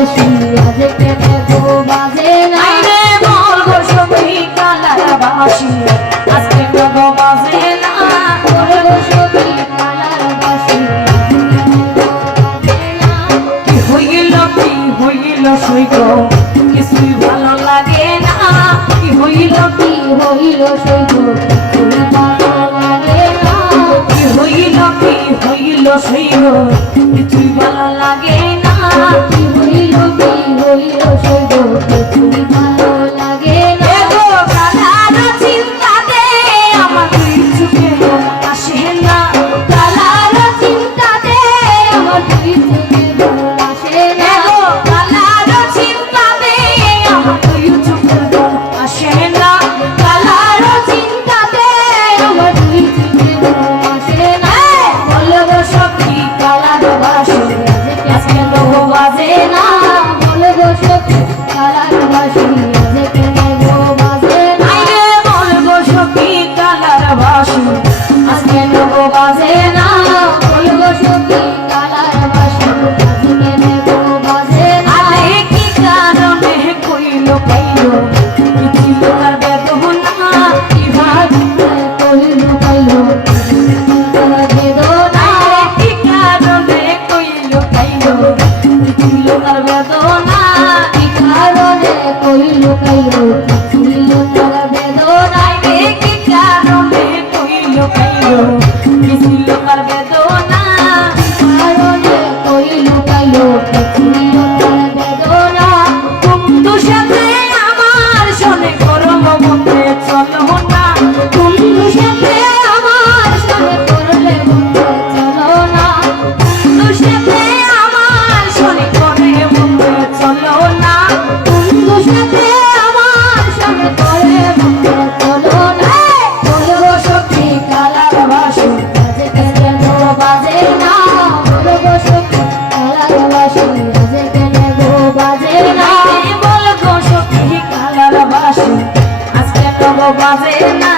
বাসি আজ কেনে গো বাজে না রে বল গো সখী কালার বাসি আজকে গো বাজে না বল গো সখী কালার বাসি কি হইল সই গো কিছুই ভালো লাগে না কি হইল সই গো কিছুই ভালো লাগে না কি হইল সই গো কিছুই ভালো লাগে না কি হইল সই গো কিছুই ভালো লাগে না এগো কালার চিন্তাতে আমার দুই চোখে আসে না কালার চিন্তাতে আমার দুই চোখে জল আসে না এগো কালার চিন্তাতে আমার দুই চোখে আসে না কালার চিন্তাতে আমার দুই চোখে জল আসে না বল গো সখী কালার বাসি আজকে গো বাজে না বল গো সখী কালার বাসি আজ কেনে গো বাজে না আইরে বল গো সখী কালার বাসি আজকে গো বাজে না বল গো সখী কালার বাসি আজ কেনে গো বাজে না আরে কি কারণে কইল কি ছিল তার বেদনা কি ভাবি কইল তার বেদনা আরে কি কারণে কইল কি ছিল তার বেদনা কি কারণে কইল ছিল তার বেদনা আরে কি কারণে কইল কি ছিল তার বেদনা কারণে কইল ছিল তার বেদনা বন্ধু সাথে আমার শোনে করম মতে চলো না বন্ধু সাথে আমার সাথে করলে বন্ধু চলো না বন্ধু সাথে আমার শোনে করে মতে চলো না বন্ধু সাথে আমার সাথে করে বন্ধু চলো না বলবো সখী কালার বাসি আজ কেনে গো বাজে না বলবো সখী কালার বাসি আজ কেনে গো বাজে না বল গো সখী কালার বাসি আজকে নব বাজে না